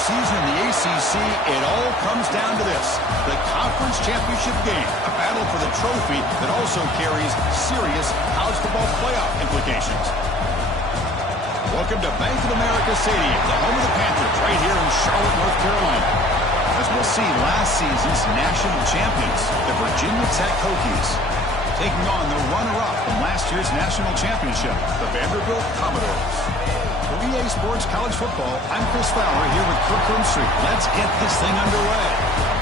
season in the ACC, it all comes down to this: the conference championship game, a battle for the trophy that also carries serious college football playoff implications. Welcome to Bank of America Stadium, the home of the Panthers, right here in Charlotte, North Carolina. As we'll see, last season's national champions, the Virginia Tech Hokies, taking on the runner-up from last year's national championship, the Vanderbilt Commodores. For EA Sports College Football, I'm Chris Fowler here with Kirk Herbstreit. Let's get this thing underway.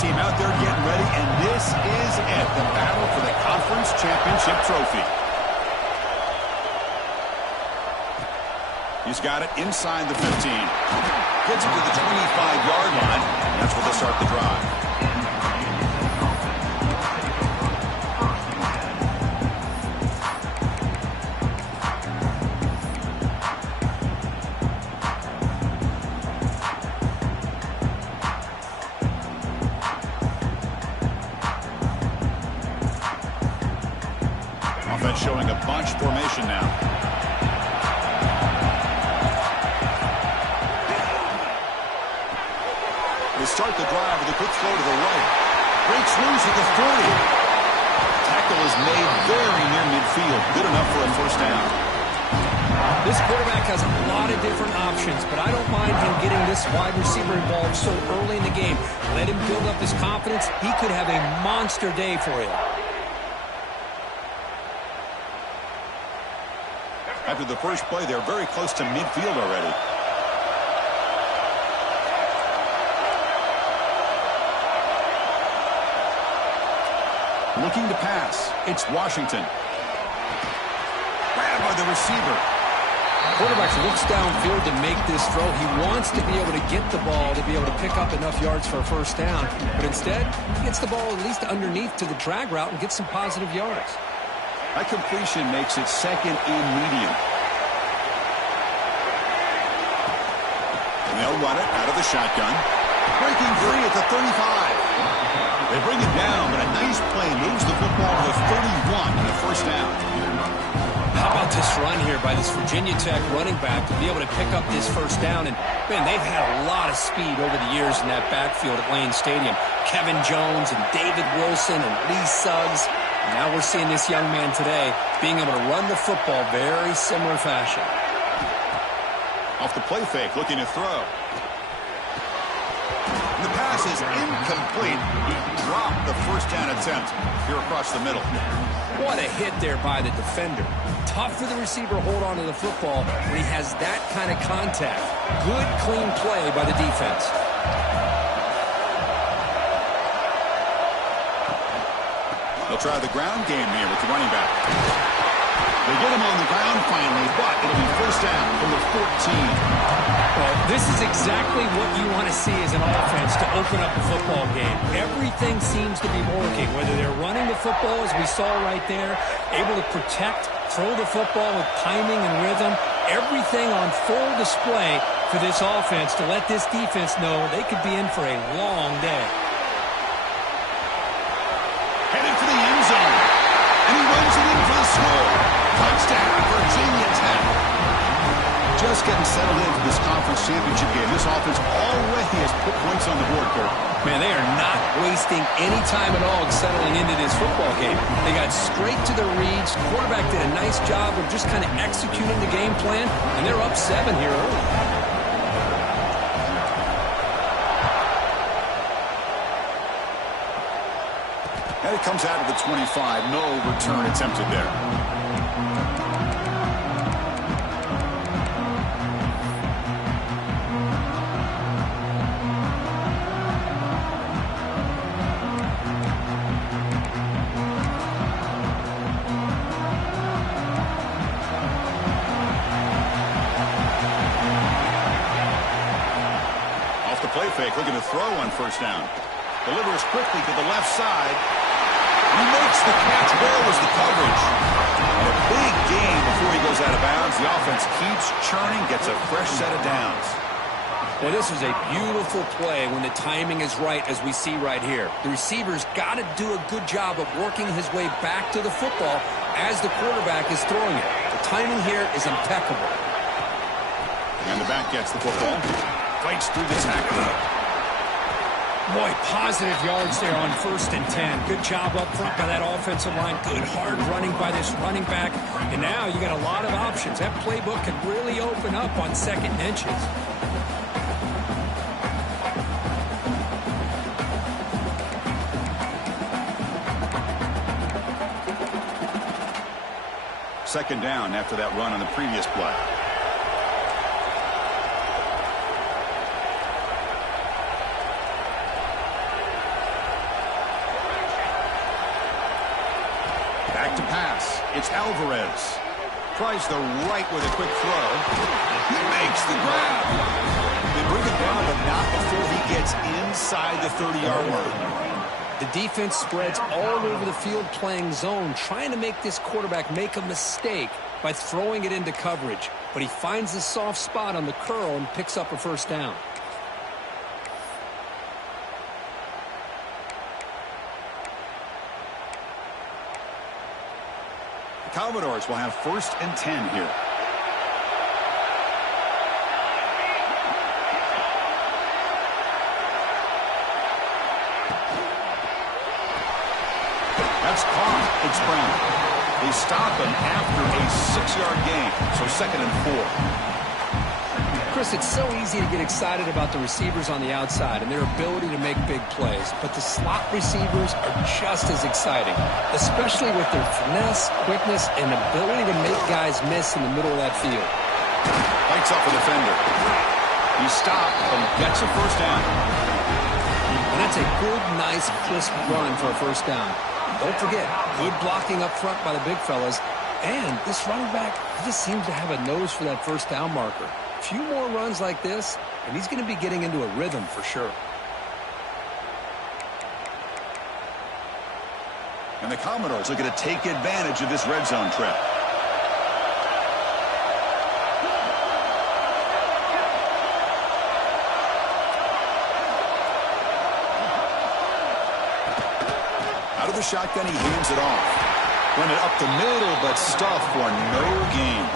Team out there getting ready, and this is it, the battle for the conference championship trophy. He's got it inside the 15. Gets it to the 25-yard line, and that's where they start the drive. Showing a bunch formation now. They start the drive with a quick throw to the right. Breaks loose at the 40. Tackle is made very near midfield. Good enough for a first down. This quarterback has a lot of different options, but I don't mind him getting this wide receiver involved so early in the game. Let him build up his confidence. He could have a monster day for you. After the first play, they're very close to midfield already. Looking to pass. It's Washington. Grabbed by the receiver. Quarterback looks downfield to make this throw. He wants to be able to get the ball to be able to pick up enough yards for a first down. But instead, he gets the ball at least underneath to the drag route and gets some positive yards. That completion makes it second and medium. And they'll run it out of the shotgun. Breaking free at the 35. They bring it down, but a nice play moves the football to the 31 and a first down. How about this run here by this Virginia Tech running back to be able to pick up this first down? And, man, they've had a lot of speed over the years in that backfield at Lane Stadium. Kevin Jones and David Wilson and Lee Suggs. Now we're seeing this young man today being able to run the football very similar fashion. Off the play fake, looking to throw. The pass is incomplete. He dropped the first down attempt here across the middle. What a hit there by the defender. Tough for the receiver to hold on to the football when he has that kind of contact. Good, clean play by the defense. They'll try the ground game here with the running back. They get him on the ground finally, but it'll be first down from the 14. Well, this is exactly what you want to see as an offense to open up the football game. Everything seems to be working, whether they're running the football, as we saw right there, able to protect, throw the football with timing and rhythm. Everything on full display for this offense to let this defense know they could be in for a long day. Headed for the end zone. And he runs it in for the score. Touchdown, Virginia Tech. Just getting settled into this conference championship game. This offense already has put points on the board, Kirk. Man, they are not wasting any time at all settling into this football game. They got straight to the reads. Quarterback did a nice job of just kind of executing the game plan, and they're up 7 here early. And it comes out of the 25. No return attempted there. fake, looking to throw on first down. Delivers quickly to the left side. He makes the catch. Where was the coverage? And a big gain before he goes out of bounds. The offense keeps churning, gets a fresh set of downs. Well, this is a beautiful play when the timing is right, as we see right here. The receiver's got to do a good job of working his way back to the football as the quarterback is throwing it. The timing here is impeccable. And the back gets the football. Fights through the tackle. Boy, positive yards there on 1st and 10. Good job up front by that offensive line. Good hard running by this running back. And now you got a lot of options. That playbook can really open up on 2nd and inches. Second down after that run on the previous play. Back to pass. It's Alvarez. Tries the right with a quick throw. He makes the grab. They bring him down, but not before he gets inside the 30-yard mark. The defense spreads all over the field playing zone, trying to make this quarterback make a mistake by throwing it into coverage. But he finds the soft spot on the curl and picks up a first down. The Commodores will have 1st and 10 here. That's caught. It's Brown. They stop him after a 6-yard gain, so 2nd and 4. Chris, it's so easy to get excited about the receivers on the outside and their ability to make big plays, but the slot receivers are just as exciting, especially with their finesse, quickness, and ability to make guys miss in the middle of that field. Fights off a defender. He stopped and gets a first down. And that's a good, nice, crisp run for a first down. Don't forget, good blocking up front by the big fellas. And this running back just seems to have a nose for that first down marker. A few more runs like this, and he's going to be getting into a rhythm for sure. And the Commodores looking to take advantage of this red zone trip. Out of the shotgun, he hands it off. Run it up the middle, but stuffed for no gain.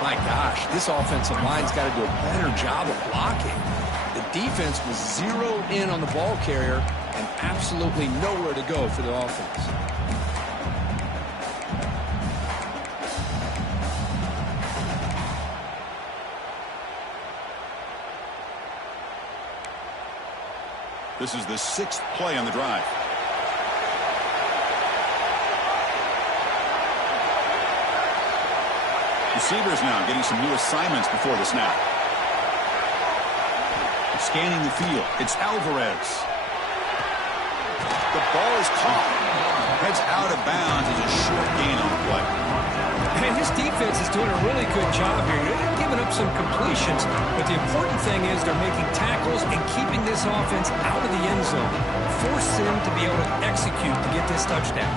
My gosh, this offensive line's got to do a better job of blocking. The defense was zeroed in on the ball carrier and absolutely nowhere to go for the offense. This is the 6th play on the drive. Receivers now getting some new assignments before the snap. Scanning the field. It's Alvarez. The ball is caught. Heads out of bounds as a short gain on the play. And his defense is doing a really good job here. They're giving up some completions, but the important thing is they're making tackles and keeping this offense out of the end zone. Force him to be able to execute to get this touchdown.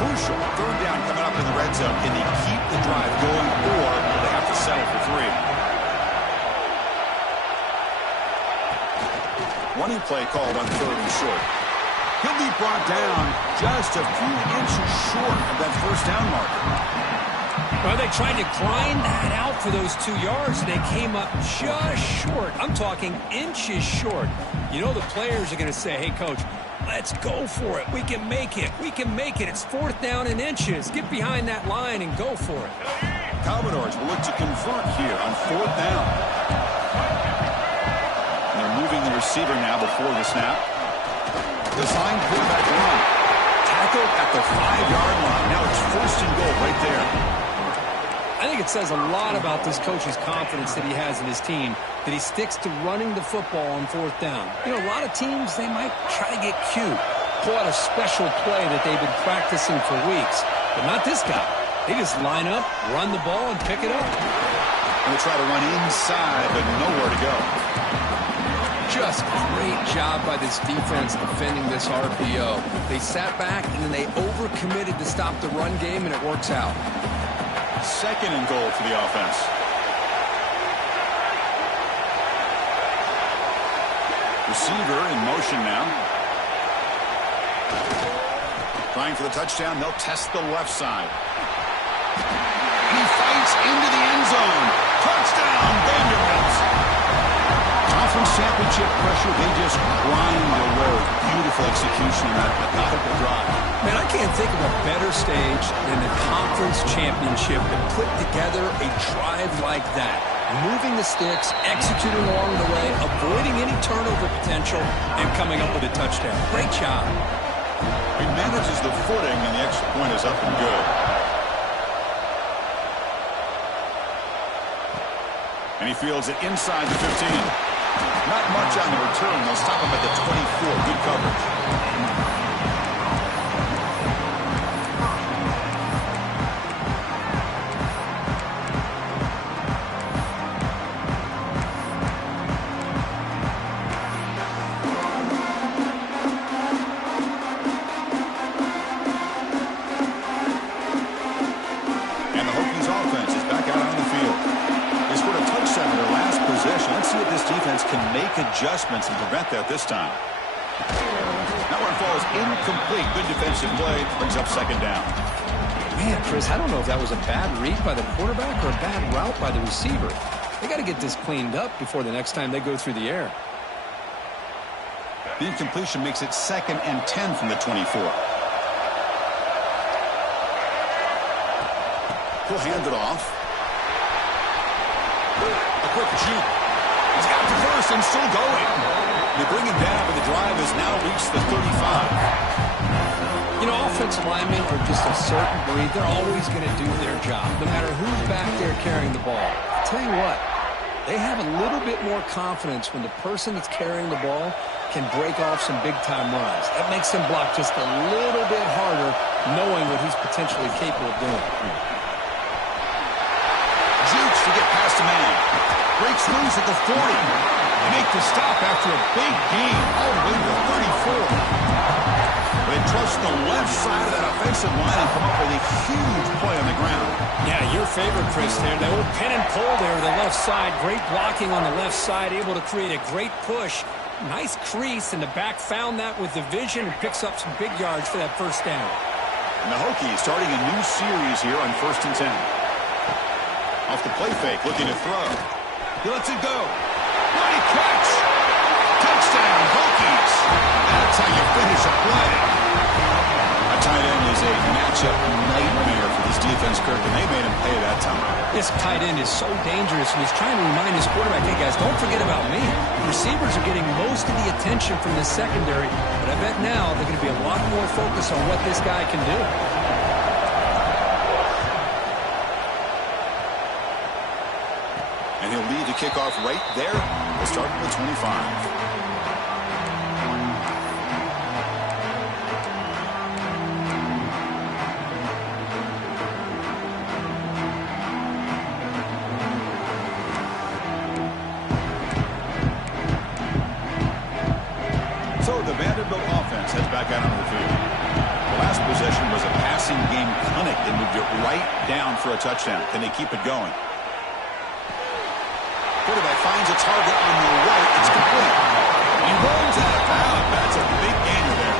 Crucial. 3rd down coming up in the red zone. Can they keep the drive going, or will they have to settle for 3? Running play called on 3rd and short. He'll be brought down just a few inches short of that first down marker. Well, they tried to grind that out for those 2 yards, and they came up just short. I'm talking inches short. You know the players are going to say, hey, Coach, let's go for it. We can make it. We can make it. It's 4th down in inches. Get behind that line and go for it. Commodores will look to convert here on 4th down. And they're moving the receiver now before the snap. Design quarterback run. Tackled at the 5-yard line. Now it's 1st and goal right there. I think it says a lot about this coach's confidence that he has in his team, that he sticks to running the football on 4th down. You know, a lot of teams, they might try to get cute, pull out a special play that they've been practicing for weeks. But not this guy. They just line up, run the ball, and pick it up. And they try to run inside, but nowhere to go. Just great job by this defense defending this RPO. They sat back, and then they overcommitted to stop the run game, and it works out. 2nd and goal for the offense. Receiver in motion now. Trying for the touchdown. They'll test the left side. He fights into the end zone. Touchdown, Vanderbilt. Conference championship pressure, they just grind their way. Beautiful execution on that methodical drive. Man, I can't think of a better stage than the conference championship to put together a drive like that. Moving the sticks, executing along the way, avoiding any turnover potential, and coming up with a touchdown. Great job. He manages the footing, and the extra point is up and good. And he fields it inside the 15. Not much on the return. They'll stop him at the 24. Good coverage. And the Hokies offense is back out on the field. They scored a touchdown in their last possession. Let's see if this defense can make adjustments and prevent that this time. That one falls incomplete. Good defensive play. Brings up 2nd down. Man, Chris, I don't know if that was a bad read by the quarterback or a bad route by the receiver. They got to get this cleaned up before the next time they go through the air. The incompletion makes it 2nd and 10 from the 24. He'll hand it off. A quick juke. He's got to first and still going. They bring him down, but the drive has now reached the 35. You know, offensive linemen are just a certain breed. They're always going to do their job, no matter who's back there carrying the ball. I'll tell you what, they have a little bit more confidence when the person that's carrying the ball can break off some big-time runs. That makes them block just a little bit harder, knowing what he's potentially capable of doing. Jukes to get past a man. Breaks loose at the 40. They make the stop after a big gain all the way to the 34. They trust the left side of that offensive line and come up with a huge play on the ground. Yeah, your favorite, Chris, there. The old pin and pull there to the left side. Great blocking on the left side, able to create a great push. Nice crease, and the back found that with the vision and picks up some big yards for that 1st down. And the Hokies starting a new series here on 1st and 10. Off the play fake, looking to throw. He lets it go. Great catch. Touchdown, Hokies. That's how you finish a play. A tight end is a matchup nightmare for this defense, Kirk, and they made him pay that time. This tight end is so dangerous, and he's trying to remind his quarterback, hey, guys, don't forget about me. Receivers are getting most of the attention from this secondary, but I bet now they're going to be a lot more focused on what this guy can do. And he'll lead the kickoff right there. We'll start with the 25. So the Vanderbilt offense heads back out onto the field. The last possession was a passing game clinic. They moved it right down for a touchdown. Can they keep it going? Quarterback finds a target on the right. It's complete. He rolls out of bounds. That's a big gainer there.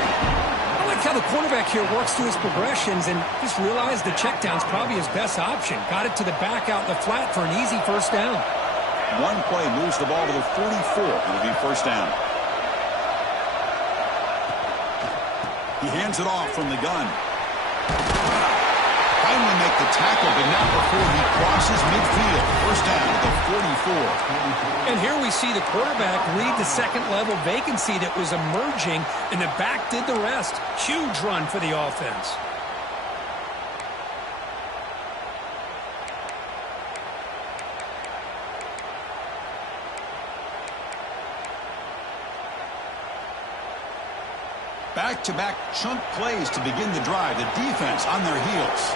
I like how the quarterback here works through his progressions and just realized the check down's probably his best option. Got it to the back out in the flat for an easy 1st down. One play moves the ball to the 44. It'll be 1st down. He hands it off from the gun. Finally make the tackle, but not before he crosses midfield. 1st down at the 44. And here we see the quarterback read the 2nd-level vacancy that was emerging, and the back did the rest. Huge run for the offense. Back-to-back chunk plays to begin the drive. The defense on their heels.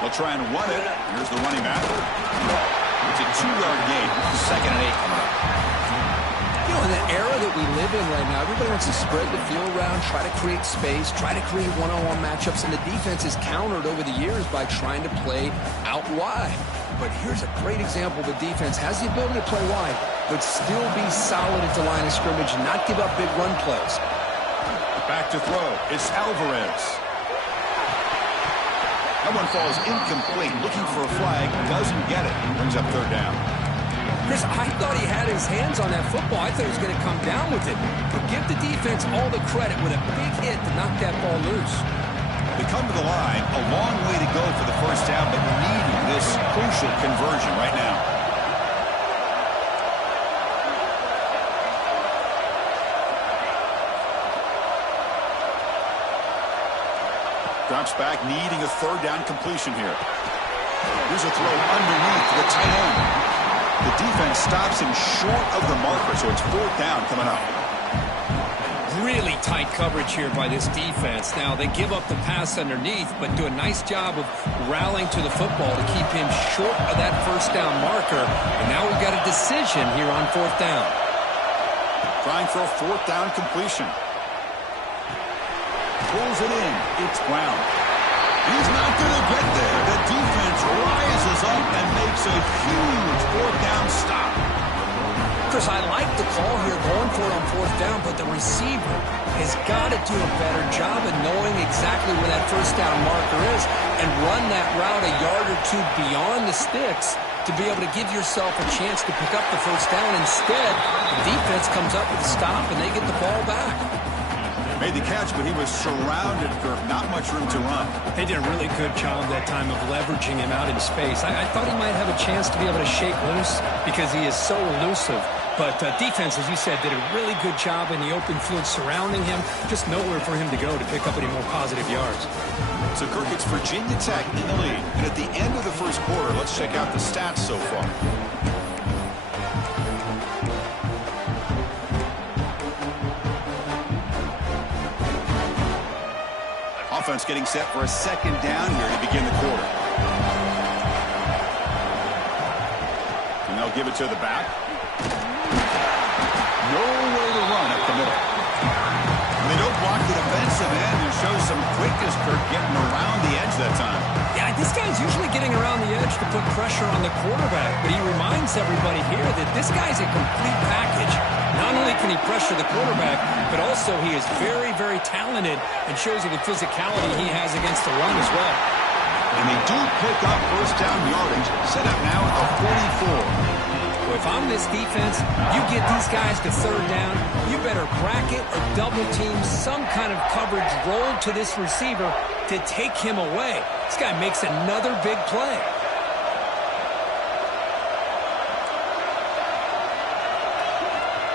They'll try and run it. Here's the running back. It's a 2-yard gain. 2nd and 8 coming up. You know, in the era that we live in right now, everybody wants to spread the field around, try to create space, try to create one-on-one matchups, and the defense is countered over the years by trying to play out wide. But here's a great example. The defense has the ability to play wide, but still be solid at the line of scrimmage and not give up big run plays. Back to throw. It's Alvarez. That one falls incomplete. Looking for a flag. Doesn't get it. Brings up 3rd down. Chris, I thought he had his hands on that football. I thought he was going to come down with it. But give the defense all the credit with a big hit to knock that ball loose. They come to the line. A long way to go for the 1st down, but needing this crucial conversion right now. Drops back, needing a 3rd down completion here. Here's a throw underneath to the tight end. The defense stops him short of the marker, so it's 4th down coming up. Really tight coverage here by this defense. Now, they give up the pass underneath, but do a nice job of rallying to the football to keep him short of that 1st down marker. And now we've got a decision here on 4th down. Trying for a 4th down completion. Pulls it in. It's Brown. He's not going to get there. The defense rises up and makes a huge 4th down stop. Chris, I like the call here going for it on 4th down, but the receiver has got to do a better job of knowing exactly where that 1st down marker is and run that route a yard or 2 beyond the sticks to be able to give yourself a chance to pick up the 1st down. Instead, the defense comes up with a stop and they get the ball back. Made the catch, but he was surrounded for not much room to run. They did a really good job that time of leveraging him out in space. I thought he might have a chance to be able to shake loose because he is so elusive. But defense, as you said, did a really good job in the open field surrounding him. Just nowhere for him to go to pick up any more positive yards. So, Kirk, it's Virginia Tech in the lead. And at the end of the 1st quarter, let's check out the stats so far. Offense getting set for a 2nd down here to begin the quarter. And they'll give it to the back. Nowhere to run up the middle. They don't block the defensive end and show some quickness, Kirk, getting around the edge that time. Yeah, this guy's usually getting around the edge to put pressure on the quarterback, but he reminds everybody here that this guy's a complete package. Not only can he pressure the quarterback, but also he is very, very talented and shows you the physicality he has against the run as well. And they do pick up 1st down yardage, set up now at the 44. Well, if I'm this defense, you get these guys to 3rd down, you better bracket or double team some kind of coverage roll to this receiver to take him away. This guy makes another big play.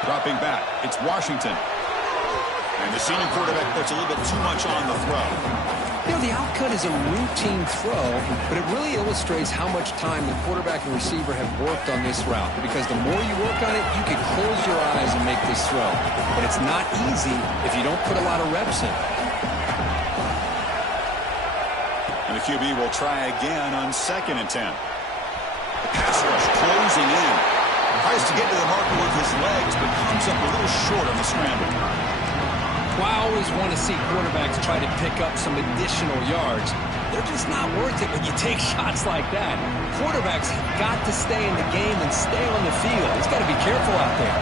Dropping back, it's Washington. And the senior quarterback puts a little bit too much on the throw. You know, the outcut is a routine throw, but it really illustrates how much time the quarterback and receiver have worked on this route. Because the more you work on it, you can close your eyes and make this throw. But it's not easy if you don't put a lot of reps in. And the QB will try again on 2nd and 10. The pass rush closing in. Tries to get to the marker with his legs, but comes up a little short on the scramble. Well, I always want to see quarterbacks try to pick up some additional yards. They're just not worth it when you take shots like that. Quarterbacks have got to stay in the game and stay on the field. He's got to be careful out there.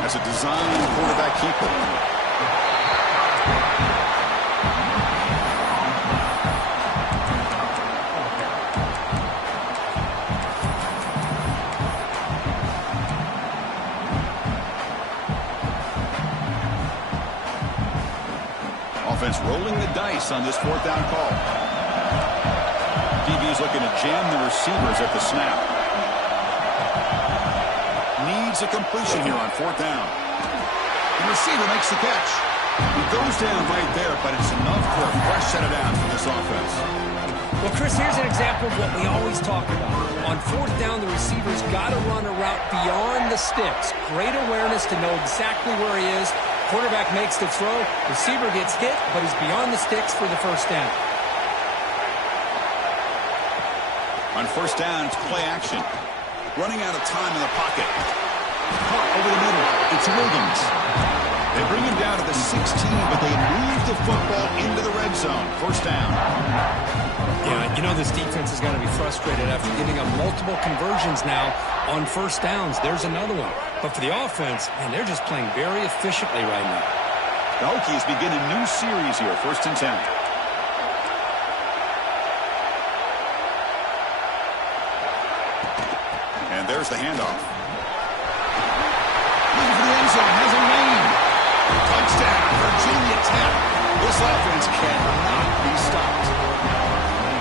That's a design quarterback keeper. Offense rolling the dice on this 4th down call. DB's looking to jam the receivers at the snap. Needs a completion here on 4th down. The receiver makes the catch. He goes down right there, but it's enough for a fresh set of downs for this offense. Well, Chris, here's an example of what we always talk about. On 4th down, the receiver's got to run a route beyond the sticks. Great awareness to know exactly where he is Quarterback makes the throw. Receiver gets hit, but he's beyond the sticks for the first down. On first down, it's play action. Running out of time in the pocket. Caught over the middle. It's Williams. They bring him down to the 16, but they move the football into the red zone. First down. Yeah, you know this defense has got to be frustrated after giving up multiple conversions now on first downs. There's another one. But for the offense, man, they're just playing very efficiently right now. The Hokies begin a new series here. First and 10. And there's the handoff. Looking for the end zone. Has a lane. Touchdown, Virginia Tech. This offense cannot be stopped.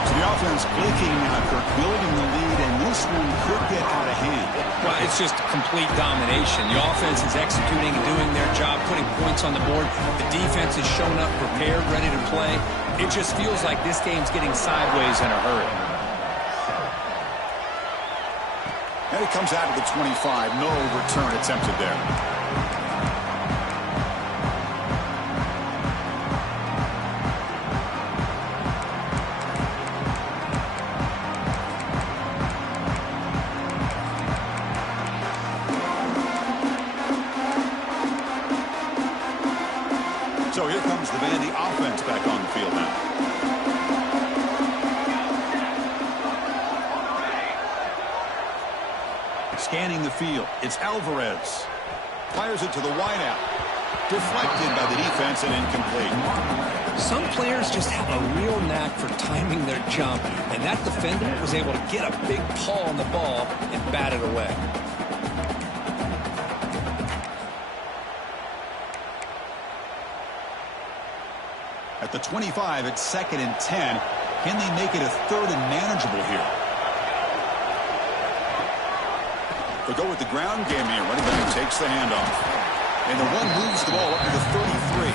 So the offense clicking now, Kirk, building the lead, and this one could get out of hand. Well, it's just complete domination. The offense is executing and doing their job, putting points on the board. The defense is showing up prepared, ready to play. It just feels like this game's getting sideways in a hurry. And it comes out of the 25. No return attempted there. So here comes the Vandy offense back on the field now. Scanning the field, it's Alvarez. Fires it to the wideout. Deflected by the defense and incomplete. Some players just have a real knack for timing their jump, and that defender was able to get a big paw on the ball and bat it away. At the 25, it's 2nd and 10. Can they make it a 3rd and manageable here? They'll go with the ground game here. Running back takes the handoff. And the one moves the ball up to the 33.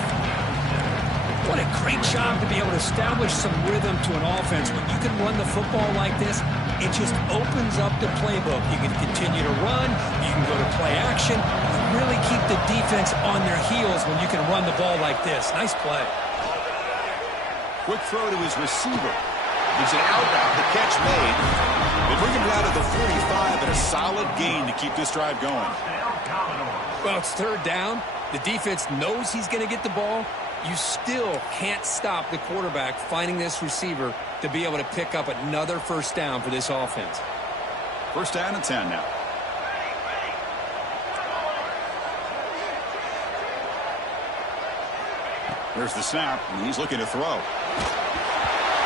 What a great job to be able to establish some rhythm to an offense. When you can run the football like this, it just opens up the playbook. You can continue to run. You can go to play action. You really keep the defense on their heels when you can run the ball like this. Nice play. Quick throw to his receiver. He's an outbound. The catch made. They bring him down to the 45, and a solid gain to keep this drive going. Well, it's 3rd down. The defense knows he's going to get the ball. You still can't stop the quarterback finding this receiver to be able to pick up another first down for this offense. First down and 10 now. There's the snap, and he's looking to throw.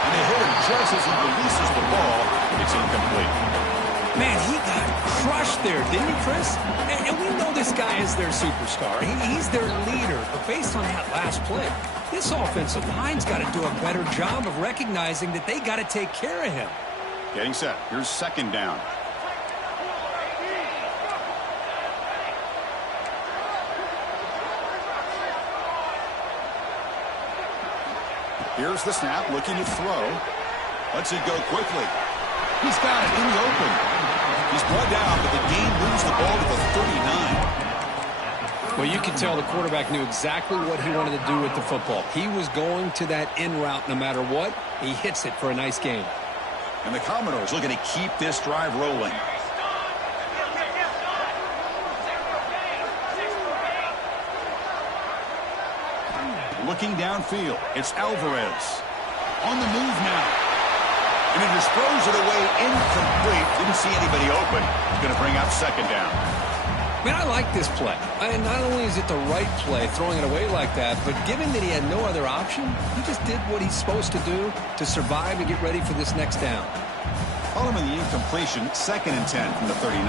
And they hit him just as he releases the ball. It's incomplete. Man, he got crushed there, didn't he, Chris? And we know this guy is their superstar. He's their leader. But based on that last play, this offensive line's got to do a better job of recognizing that they got to take care of him. Getting set. Here's 2nd down. Here's the snap, looking to throw. Lets it go quickly. He's got it in the open. He's brought down, but the game moves the ball to the 39. Well, you can tell the quarterback knew exactly what he wanted to do with the football. He was going to that in route no matter what. He hits it for a nice gain. And the Commodores looking to keep this drive rolling. Looking downfield, it's Alvarez. On the move now. And he just throws it away incomplete. Didn't see anybody open. He's going to bring up 2nd down. Man, I like this play. And not only is it the right play, throwing it away like that, but given that he had no other option, he just did what he's supposed to do to survive and get ready for this next down. Following the incompletion, 2nd and 10 from the 39.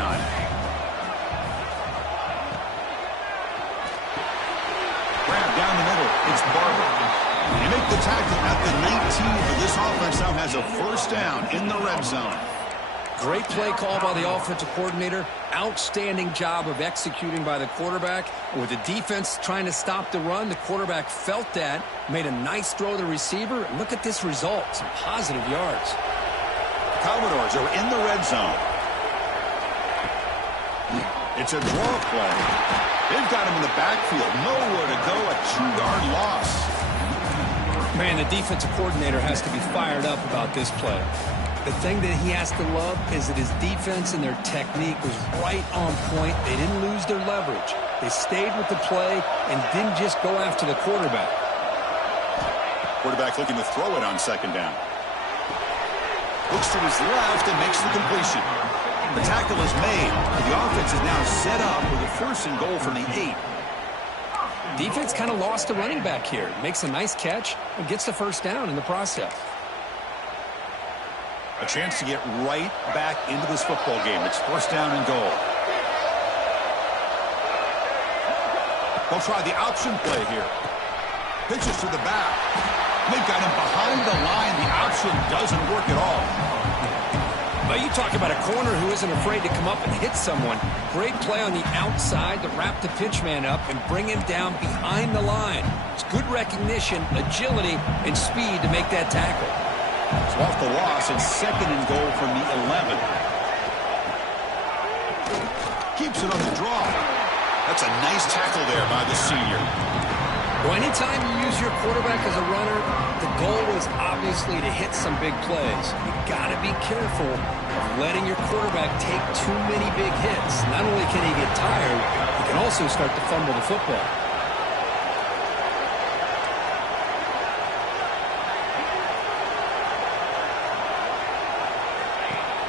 Grab down the middle. It's Barber. They make the tackle at the 19, but this offense now has a first down in the red zone. Great play call by the offensive coordinator. Outstanding job of executing by the quarterback. With the defense trying to stop the run, the quarterback felt that, made a nice throw to the receiver. And look at this result, some positive yards. Commodores are in the red zone. It's a draw play. They've got him in the backfield. Nowhere to go. A 2-yard loss. Man, the defensive coordinator has to be fired up about this play. The thing that he has to love is that his defense and their technique was right on point. They didn't lose their leverage. They stayed with the play and didn't just go after the quarterback. Quarterback looking to throw it on second down. Looks to his left and makes the completion. The tackle is made. The offense is now set up with a 1st and goal from the 8. Defense kind of lost a running back here. Makes a nice catch and gets the 1st down in the process. A chance to get right back into this football game. It's 1st down and goal. They'll try the option play here. Pitches to the back. They've got him behind the line. The option doesn't work at all. Well, you talk about a corner who isn't afraid to come up and hit someone. Great play on the outside to wrap the pitchman up and bring him down behind the line. It's good recognition, agility, and speed to make that tackle. So off the loss, it's 2nd and goal from the 11. Keeps it on the draw. That's a nice tackle there by the senior. Well, anytime you use your quarterback as a runner, the goal is obviously to hit some big plays. You've got to be careful of letting your quarterback take too many big hits. Not only can he get tired, he can also start to fumble the football.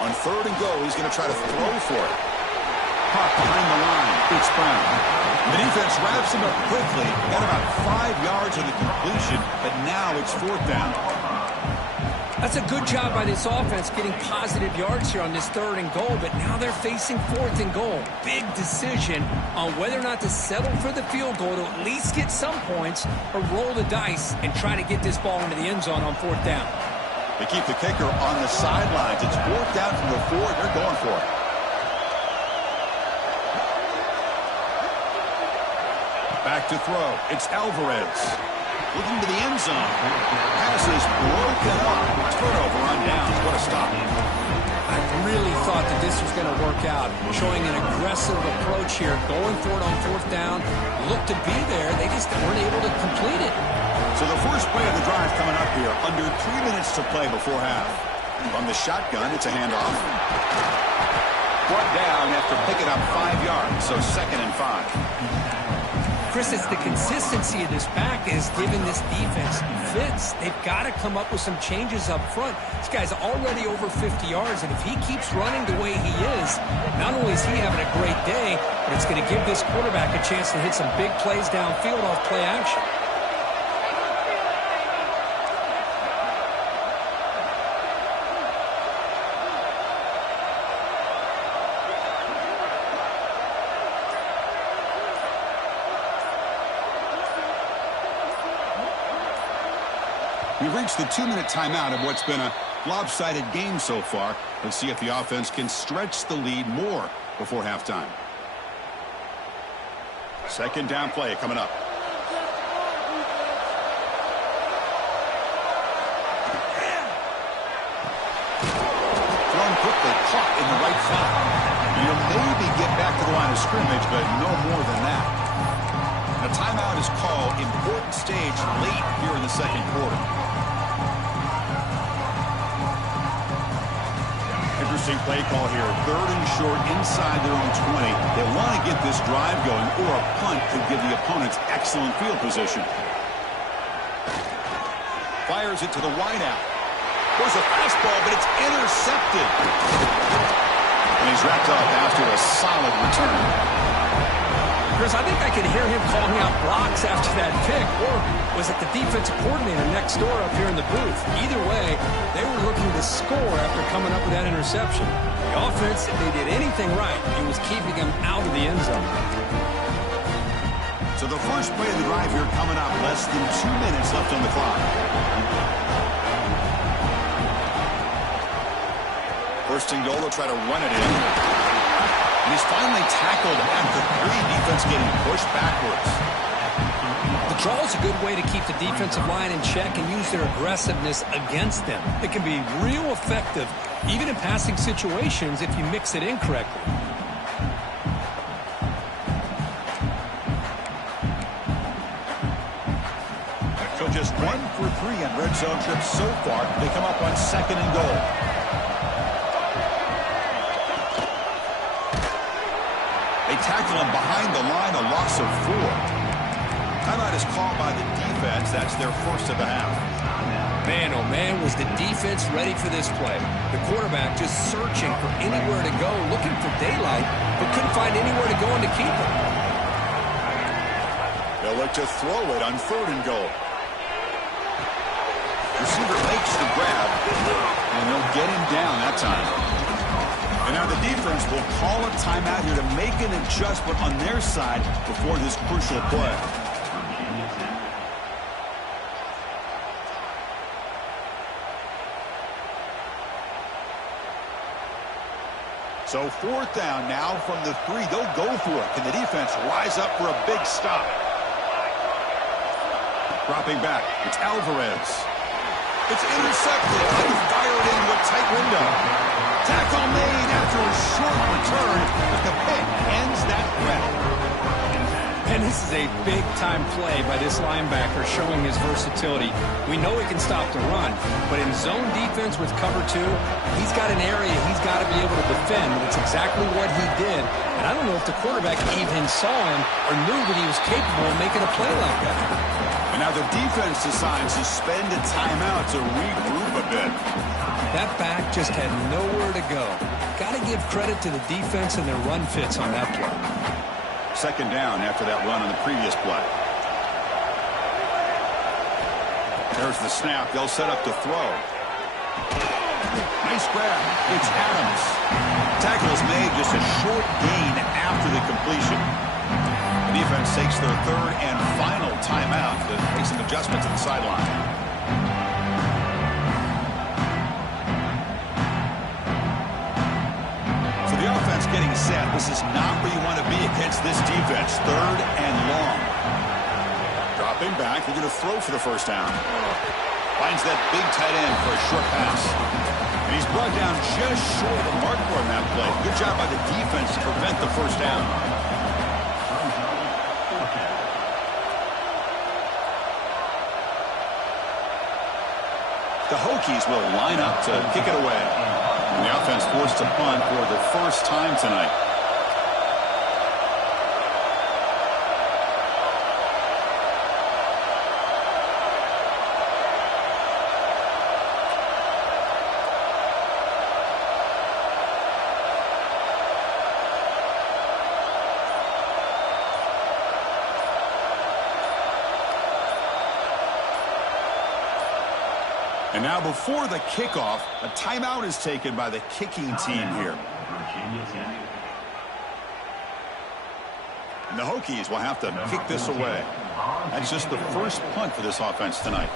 On 3rd and goal, he's going to try to throw for it. Caught behind the line. It's Brown. The defense wraps him up quickly. Got about 5 yards on the completion, but now it's 4th down. That's a good job by this offense getting positive yards here on this 3rd and goal, but now they're facing 4th and goal. Big decision on whether or not to settle for the field goal to at least get some points or roll the dice and try to get this ball into the end zone on 4th down. They keep the kicker on the sidelines. It's 4th down from the 4. They're going for it. Back to throw. It's Alvarez. Looking to the end zone. Pass is broken up. Turnover on downs. What a stop. I really thought that this was going to work out. Showing an aggressive approach here. Going for it on 4th down. Looked to be there. They just weren't able to complete it. So the first play of the drive coming up here. Under 3 minutes to play before half. From the shotgun, it's a handoff. Brought down after picking up 5 yards. So 2nd and 5. Chris, it's the consistency of this back is giving this defense fits. They've got to come up with some changes up front. This guy's already over 50 yards, and if he keeps running the way he is, not only is he having a great day, but it's going to give this quarterback a chance to hit some big plays downfield off play action. We've reached the 2-minute timeout of what's been a lopsided game so far. Let's see if the offense can stretch the lead more before halftime. 2nd down play coming up. Thrown quickly, caught in the right side. You'll maybe get back to the line of scrimmage, but no more than that. A timeout is called. Important stage late here in the 2nd quarter. Interesting play call here. 3rd and short inside their own 20. They want to get this drive going, or a punt could give the opponents excellent field position. Fires it to the wideout. There's a fastball, but it's intercepted. And he's wrapped up after a solid return. Chris, I think I could hear him calling out blocks after that pick, or was it the defensive coordinator next door up here in the booth? Either way, they were looking to score after coming up with that interception. The offense, if they did anything right, it was keeping them out of the end zone. So the first play of the drive here coming up, less than 2 minutes left on the clock. 1st and goal, they'll try to run it in. And he's finally tackled at the 3. Defense getting pushed backwards. The draw is a good way to keep the defensive line in check and use their aggressiveness against them. It can be real effective, even in passing situations, if you mix it in correctly. 1 for 3 on red zone trips so far. They come up on 2nd and goal. They tackle him behind the line, a loss of 4. Timeout is called by the defense. That's their first of the half. Man, oh man, was the defense ready for this play. The quarterback just searching for anywhere to go, looking for daylight, but couldn't find anywhere to go and to keep him. They'll look to throw it on 3rd and goal. Receiver makes the grab, and they'll get him down that time. And now the defense will call a timeout here to make an adjustment on their side before this crucial play. So 4th down now from the 3. They'll go for it. Can the defense rise up for a big stop? Dropping back. It's Alvarez. It's intercepted. They fire it into a tight window. Tackle made after a short return, but the pick ends that threat. And this is a big-time play by this linebacker showing his versatility. We know he can stop the run, but in zone defense with cover 2, he's got an area he's got to be able to defend. That's exactly what he did. And I don't know if the quarterback even saw him or knew that he was capable of making a play like that. And now the defense decides to spend a timeout to regroup a bit. That back just had nowhere to go. Got to give credit to the defense and their run fits on that play. 2nd down after that run on the previous play. There's the snap. They'll set up to throw. Nice grab. It's Adams. Tackle is made, just a short gain after the completion. The defense takes their 3rd and final timeout to make some adjustments at the sideline. The offense getting set. This is not where you want to be against this defense. 3rd and long. Dropping back. They're going to throw for the 1st down. Finds that big tight end for a short pass. And he's brought down just short of the marker on that play. Good job by the defense to prevent the 1st down. The Hokies will line up to kick it away. And the offense forced to punt for the 1st time tonight. And now before the kickoff, a timeout is taken by the kicking team here. And the Hokies will have to kick this away. That's just the 1st punt for this offense tonight.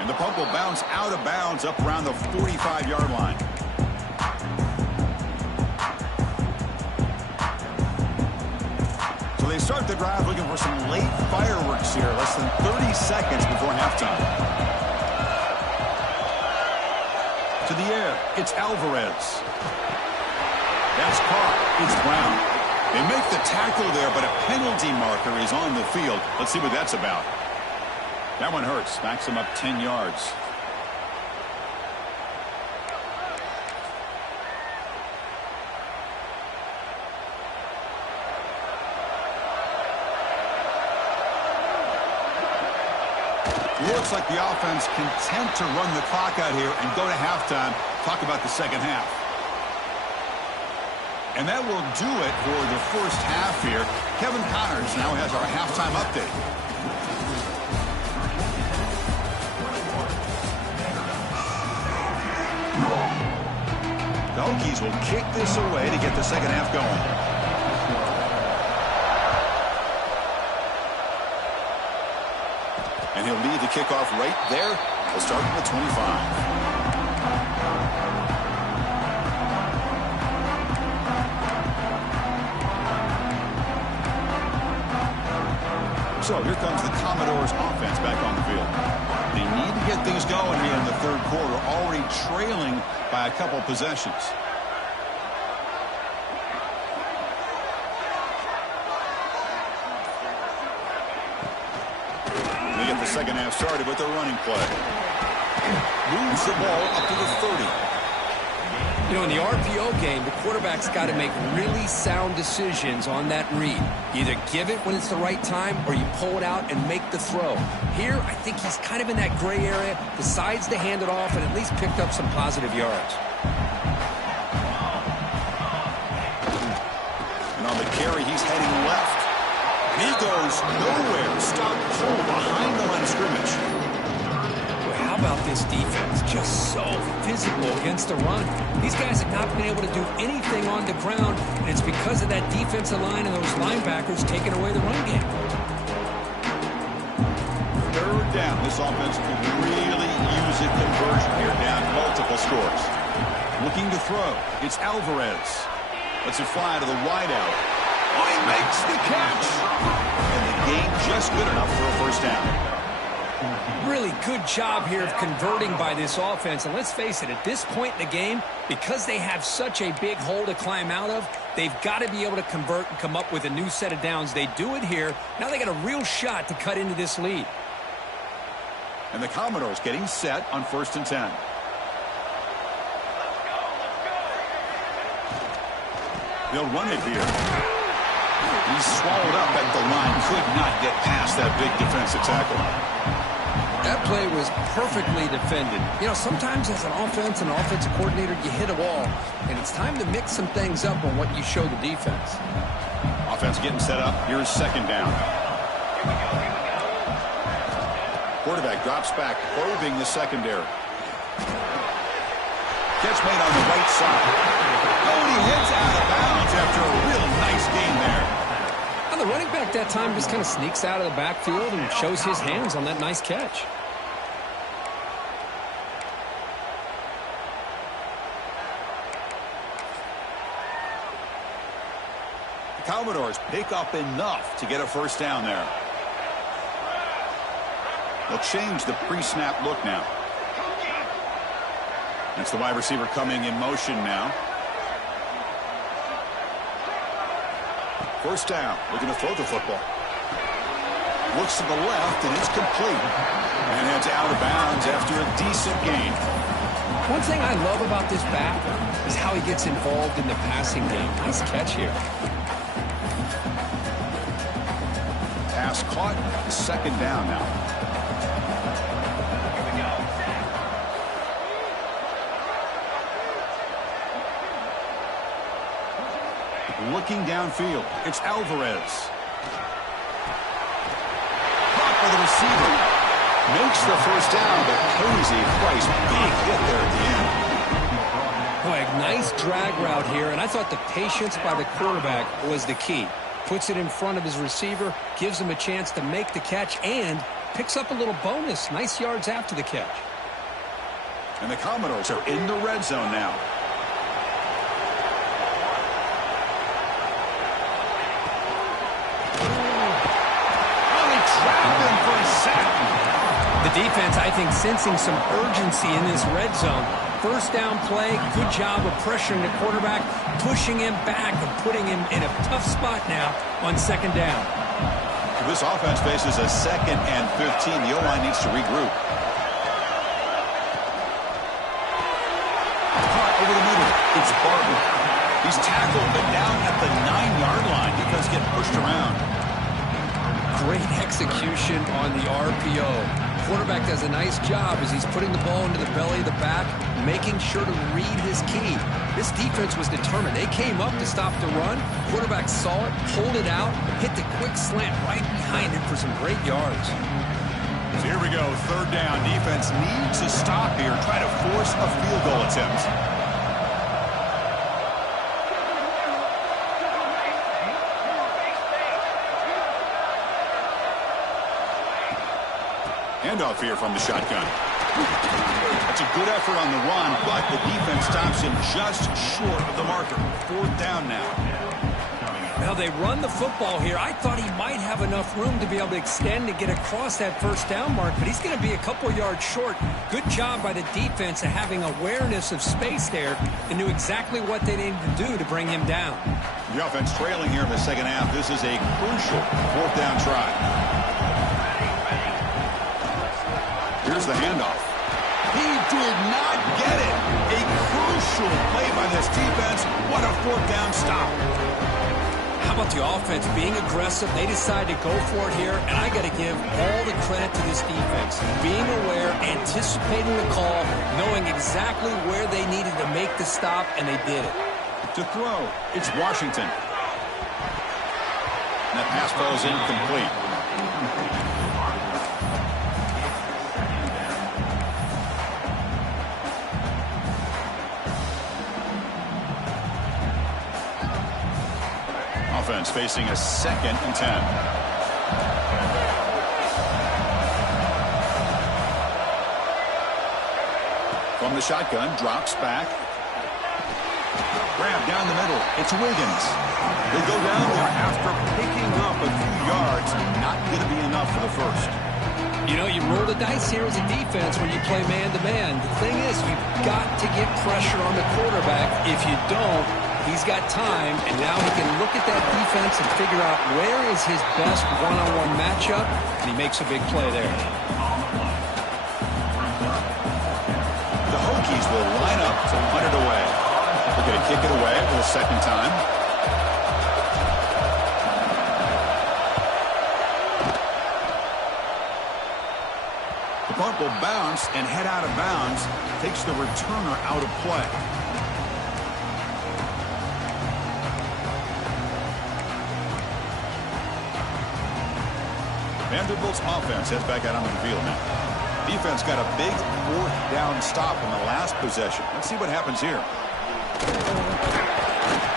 And the punt will bounce out of bounds up around the 45-yard line. They start the drive looking for some late fireworks here. Less than 30 seconds before halftime. To the air. It's Alvarez. That's caught. It's Brown. They make the tackle there, but a penalty marker is on the field. Let's see what that's about. That one hurts. Backs him up 10 yards. Looks like the offense content to run the clock out here and go to halftime. Talk about the 2nd half. And that will do it for the 1st half here. Kevin Connors now has our halftime update. The Hokies will kick this away to get the 2nd half going. And he'll lead the kickoff right there. We'll start from the 25. So here comes the Commodores offense back on the field. They need to get things going here in the 3rd quarter, already trailing by a couple possessions. The second half started with a running play. Moves the ball up to the 30. You know, in the RPO game, the quarterback's got to make really sound decisions on that read. Either give it when it's the right time or you pull it out and make the throw. Here, I think he's kind of in that gray area, decides to hand it off and at least picked up some positive yards. And on the carry, he's heading left. He goes nowhere. Stopped cold behind the line of scrimmage. How about this defense? Just so physical against the run. These guys have not been able to do anything on the ground, and it's because of that defensive line and those linebackers taking away the run game. Third down. This offense could really use a conversion here, down multiple scores. Looking to throw. It's Alvarez. Lets it fly to the wideout. Oh, he makes the catch. And the game just good enough for a first down. Really good job here of converting by this offense. And let's face it, at this point in the game, because they have such a big hole to climb out of, they've got to be able to convert and come up with a new set of downs. They do it here. Now they got a real shot to cut into this lead. And the Commodores getting set on 1st and 10. They'll run it here. He's swallowed up at the line. Could not get past that big defensive tackle. That play was perfectly defended. You know, sometimes as an offensive coordinator, you hit a wall, and it's time to mix some things up on what you show the defense. Offense getting set up. Here's second down. Quarterback drops back, probing the secondary. Catch made on the right side. Oh, and he hits out of bounds after a real nice gain there. And the running back that time just kind of sneaks out of the backfield and shows his hands on that nice catch. The Commodores pick up enough to get a first down there. They'll change the pre-snap look now. That's the wide receiver coming in motion now. First down, looking to throw the football. Looks to the left, and it's complete. And heads out of bounds after a decent gain. One thing I love about this back is how he gets involved in the passing game. Nice catch here. Pass caught, second down now. Looking downfield, it's Alvarez. Caught by the receiver. Makes the first down, but Cozy Price, big hit there at the end. Boy, a nice drag route here, and I thought the patience by the quarterback was the key. Puts it in front of his receiver, gives him a chance to make the catch, and picks up a little bonus. Nice yards after the catch. And the Commodores are in the red zone now. The defense, I think, sensing some urgency in this red zone. First down play, good job of pressuring the quarterback, pushing him back and putting him in a tough spot now on second down. This offense faces a 2nd and 15. The O-line needs to regroup. Caught over the middle. It's Barton. He's tackled, but down at the 9-yard line. Defense getting pushed around. Great execution on the RPO. Quarterback does a nice job as he's putting the ball into the belly of the back, making sure to read his key. This defense was determined. They came up to stop the run. Quarterback saw it, pulled it out, hit the quick slant right behind it for some great yards. So here we go, third down. Defense needs to stop here, try to force a field goal attempt. Handoff here from the shotgun. That's a good effort on the run, but the defense stops him just short of the marker. Fourth down now. Well, they run the football here. I thought he might have enough room to be able to extend and get across that first down mark, but he's going to be a couple yards short. Good job by the defense of having awareness of space there and knew exactly what they needed to do to bring him down. The offense trailing here in the second half. This is a crucial fourth down try. Here's the handoff. He did not get it. A crucial play by this defense. What a fourth down stop. How about the offense being aggressive? They decide to go for it here, and I got to give all the credit to this defense. Being aware, anticipating the call, knowing exactly where they needed to make the stop, and they did it. To throw, it's Washington. And that pass falls incomplete. Offense facing a 2nd and 10. From the shotgun, drops back. Grab down the middle. It's Wiggins. They go down there after picking up a few yards. Not going to be enough for the first. You know, you roll the dice here as a defense when you play man-to-man. The thing is, you've got to get pressure on the quarterback. If you don't, he's got time, and now he can look at that defense and figure out where is his best one-on-one matchup, and he makes a big play there. The Hokies will line up to punt it away. They're going to kick it away for the 2nd time. The punt will bounce and head out of bounds. Takes the returner out of play. Vanderbilt's offense heads back out onto the field now. Defense got a big 4th down stop in the last possession. Let's see what happens here.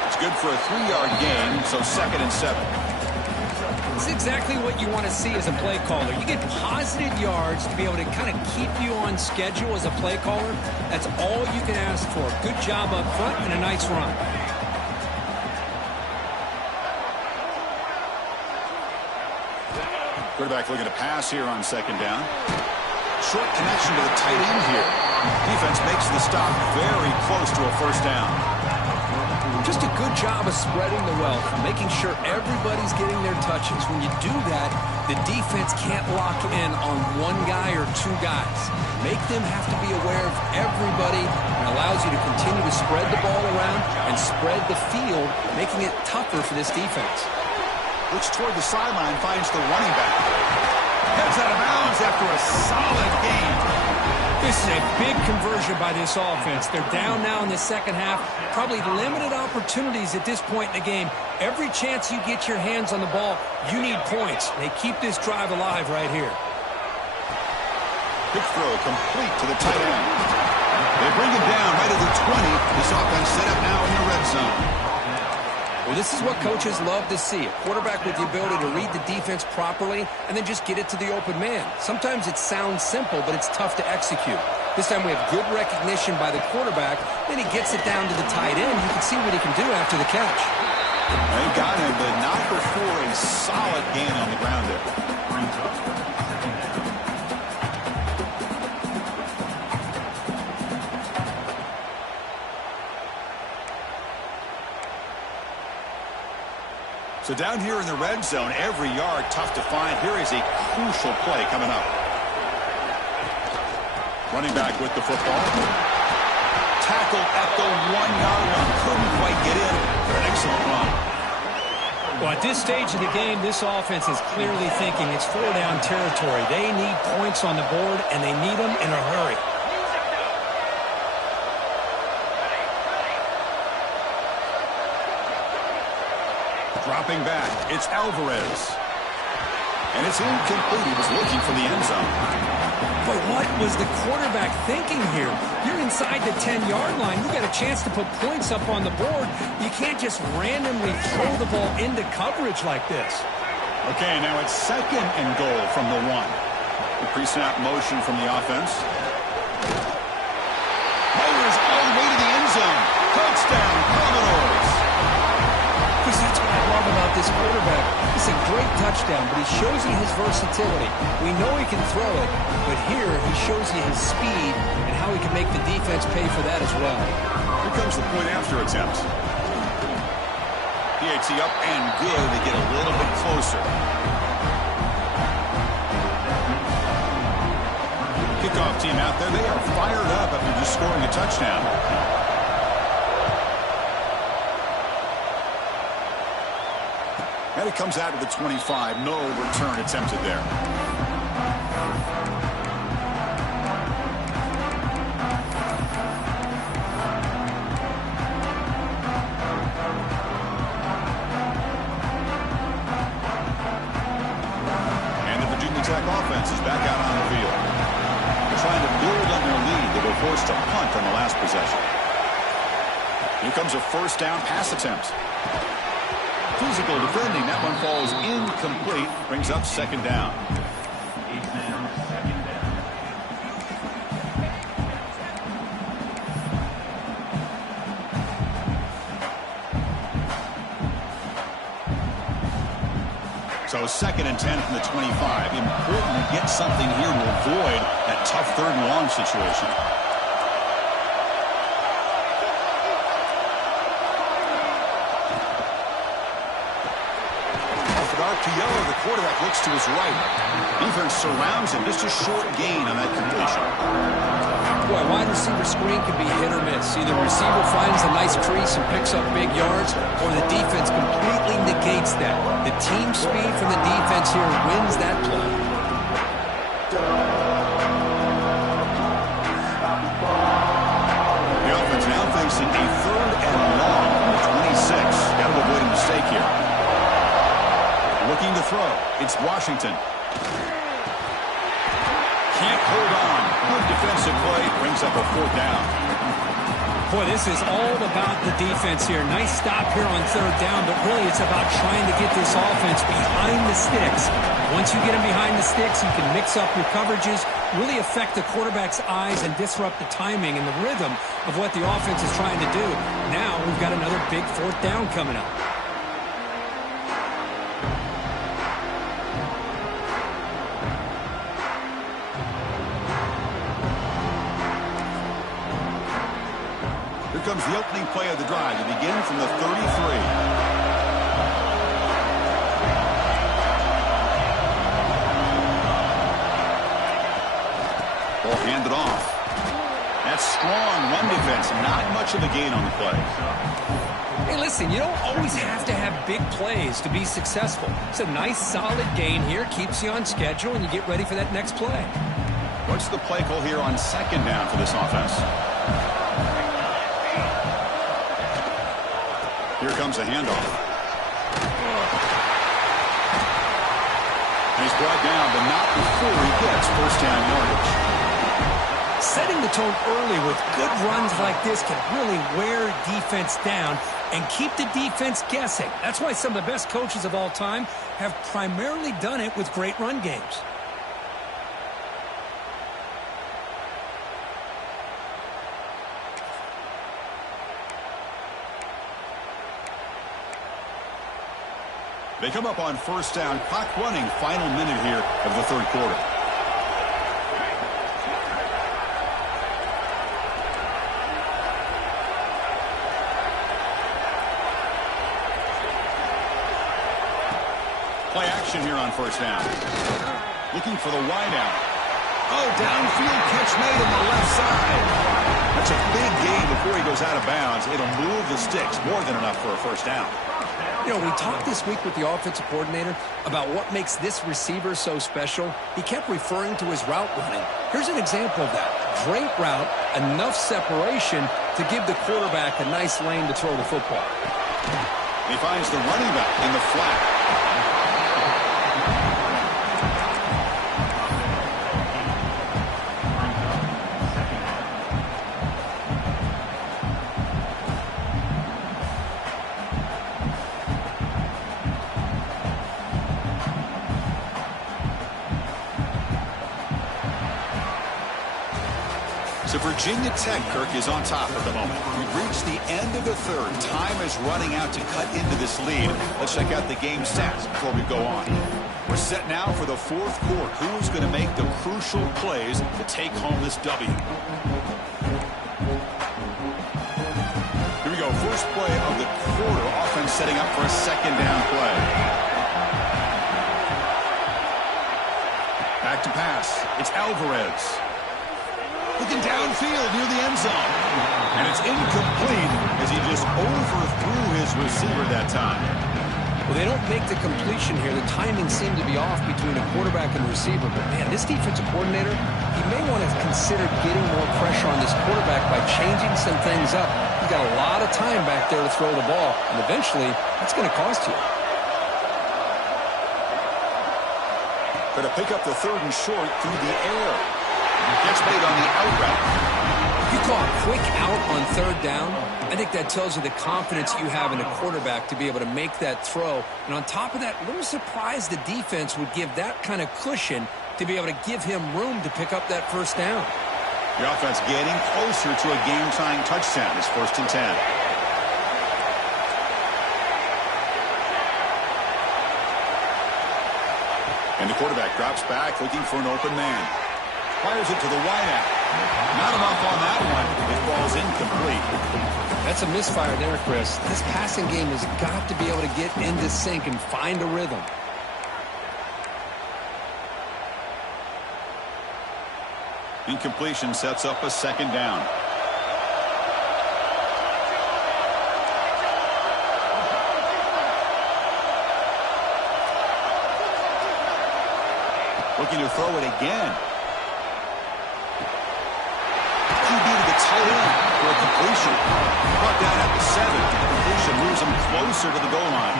It's good for a 3-yard gain, so 2nd and 7. It's exactly what you want to see as a play caller. You get positive yards to be able to kind of keep you on schedule as a play caller. That's all you can ask for. Good job up front and a nice run. Quarterback looking to pass here on 2nd down. Short connection to the tight end here. Defense makes the stop very close to a 1st down. Just a good job of spreading the wealth, making sure everybody's getting their touches. When you do that, the defense can't lock in on one guy or 2 guys. Make them have to be aware of everybody, and allows you to continue to spread the ball around and spread the field, making it tougher for this defense. Looks toward the sideline, finds the running back. Heads out of bounds after a solid gain. This is a big conversion by this offense. They're down now in the 2nd half. Probably limited opportunities at this point in the game. Every chance you get your hands on the ball, you need points. They keep this drive alive right here. Quick throw complete to the tight end. They bring him down right at the 20. This offense set up now in the red zone. Well, this is what coaches love to see. A quarterback with the ability to read the defense properly and then just get it to the open man. Sometimes it sounds simple, but it's tough to execute. This time we have good recognition by the quarterback. Then he gets it down to the tight end. You can see what he can do after the catch. They got him, but not before a solid gain on the ground there. So down here in the red zone, every yard tough to find. Here is a crucial play coming up. Running back with the football. Tackled at the 1-yard line. Couldn't quite get in. But an excellent run. Well, at this stage of the game, this offense is clearly thinking it's 4-down territory. They need points on the board, and they need them in a hurry. Dropping back, it's Alvarez. And it's incomplete. He was looking for the end zone. But what was the quarterback thinking here? You're inside the 10-yard line. You got a chance to put points up on the board. You can't just randomly throw the ball into coverage like this. Okay, now it's 2nd and goal from the 1. The pre-snap motion from the offense. Motors all the way to the end zone. Touchdown, Commodores. Chris, that's what I love about this quarterback. It's a great touchdown, but he shows you his versatility. We know he can throw it, but here he shows you his speed and how he can make the defense pay for that as well. Here comes the point after attempt. PAT up and good. They get a little bit closer. Kick touchdown. And it comes out to the 25. No return attempted there. Offense is back out on the field. They're trying to build on their lead. They were forced to punt on the last possession. Here comes a first down pass attempt. Physical defending. That one falls incomplete. Brings up second down. So second and 10 from the 25. Important to get something here to avoid that tough third and long situation. Off an RPO, the quarterback looks to his right. Defense surrounds him. Just a short gain on that completion. Boy, wide receiver screen can be hit or miss. Either the receiver finds a nice crease and picks up big yards, or the defense completely negates that. The team speed from the defense here wins that play. The offense now facing a third and long from the 26. Got to avoid a mistake here. Looking to throw. It's Washington. Can't hold on. Good defensive play. Brings up a fourth down. Boy, this is all about the defense here. Nice stop here on third down, but really it's about trying to get this offense behind the sticks. Once you get them behind the sticks, you can mix up your coverages, really affect the quarterback's eyes and disrupt the timing and the rhythm of what the offense is trying to do. Now we've got another big fourth down coming up. Here comes the opening play of the drive. They begin from the 33. Ball handed off. That's strong run defense. Not much of a gain on the play. Hey, listen, you don't always have to have big plays to be successful. It's a nice, solid gain here. Keeps you on schedule, and you get ready for that next play. What's the play call here on second down for this offense? Here comes a handoff. And he's brought down, but not before he gets first down yardage. Setting the tone early with good runs like this can really wear defense down and keep the defense guessing. That's why some of the best coaches of all time have primarily done it with great run games. They come up on first down, clock running, final minute here of the third quarter. Play action here on first down. Looking for the wideout. Oh, downfield catch made on the left side. That's a big gain before he goes out of bounds. It'll move the sticks, more than enough for a first down. You know, we talked this week with the offensive coordinator about what makes this receiver so special. He kept referring to his route running. Here's an example of that. Great route, enough separation to give the quarterback a nice lane to throw the football. He finds the running back in the flat. So Virginia Tech, Kirk, is on top at the moment. We've reached the end of the third. Time is running out to cut into this lead. Let's check out the game stats before we go on. We're set now for the fourth quarter. Who is going to make the crucial plays to take home this W? Here we go. First play of the quarter. Offense setting up for a second down play. Back to pass. It's Alvarez. Looking downfield near the end zone. And it's incomplete as he just overthrew his receiver that time. Well, they don't make the completion here. The timing seemed to be off between a quarterback and receiver. But, man, this defensive coordinator, he may want to consider getting more pressure on this quarterback by changing some things up. He's got a lot of time back there to throw the ball, and eventually that's going to cost you. Going to pick up the 3rd and short through the air. Gets made on the out route. You call a quick out on 3rd down, I think that tells you the confidence you have in a quarterback to be able to make that throw. And on top of that, a little surprised the defense would give that kind of cushion to be able to give him room to pick up that 1st down. The offense getting closer to a game-tying touchdown. It's 1st and 10. And the quarterback drops back looking for an open man. Fires it to the wideout. Not enough on that one. It falls incomplete. That's a misfire there, Chris. This passing game has got to be able to get into sync and find a rhythm. Incompletion sets up a 2nd down. Looking to throw it again. QB to the tight end for a completion. Brought down at the 7. The completion moves him closer to the goal line.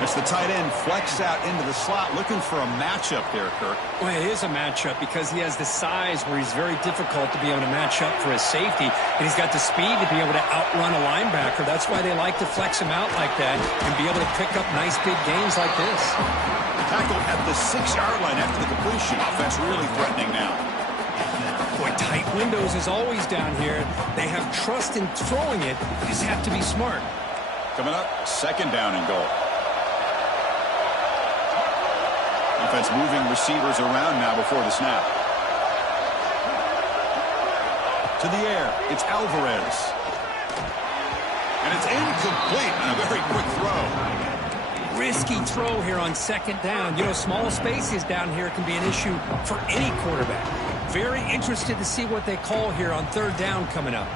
As the tight end flexes out into the slot, looking for a matchup there, Kirk. Well, it is a matchup because he has the size where he's very difficult to be able to match up for his safety, and he's got the speed to be able to outrun a linebacker. That's why they like to flex him out like that and be able to pick up nice big gains like this. Tackled at the 6-yard line after the completion. Offense really threatening now. Boy, tight windows is always down here. They have trust in throwing it. You just have to be smart. Coming up, 2nd down and goal. Offense moving receivers around now before the snap. To the air, it's Alvarez. And it's incomplete on a very quick throw. Risky throw here on 2nd down. You know, small spaces down here can be an issue for any quarterback. Very interested to see what they call here on 3rd down coming up.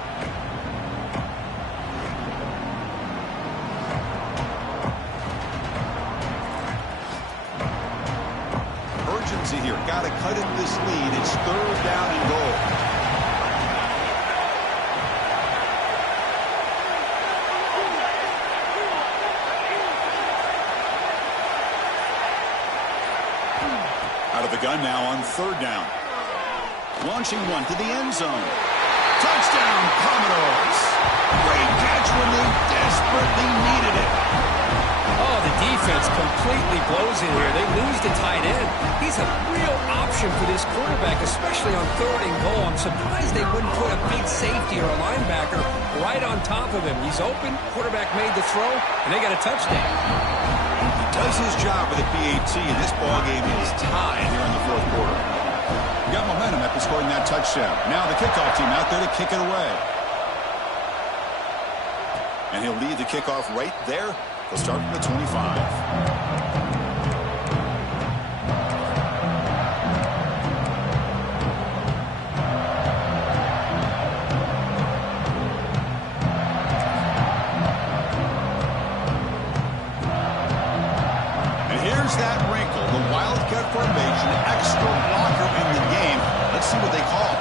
Urgency here. Got to cut in this lead. It's 3rd down and goal. Out of the gun now on 3rd down. Launching one to the end zone. Touchdown, Commodores. Great catch when they desperately needed it. Oh, the defense completely blows it here. They lose the tight end. He's a real option for this quarterback, especially on 3rd and goal. I'm surprised they wouldn't put a big safety or a linebacker right on top of him. He's open. Quarterback made the throw, and they got a touchdown. He does his job with a PAT, and this ballgame is tied here in the 4th quarter. We got momentum after scoring that touchdown. Now the kickoff team out there to kick it away. And he'll lead the kickoff right there. They'll start from the 25. That wrinkle, the Wildcat formation, extra blocker in the game. Let's see what they call.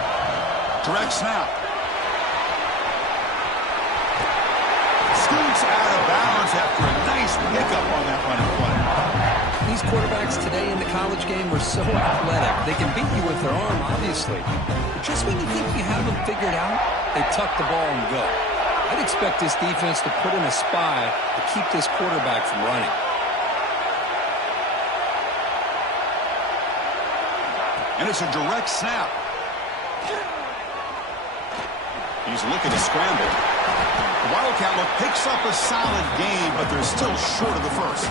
Direct snap. Scoots out of bounds after a nice pickup on that running play. These quarterbacks today in the college game are so athletic. They can beat you with their arm, obviously. But just when you think you have them figured out, they tuck the ball and go. I'd expect this defense to put in a spy to keep this quarterback from running. And it's a direct snap. He's looking to scramble. The Wildcat look picks up a solid gain, but they're still short of the first.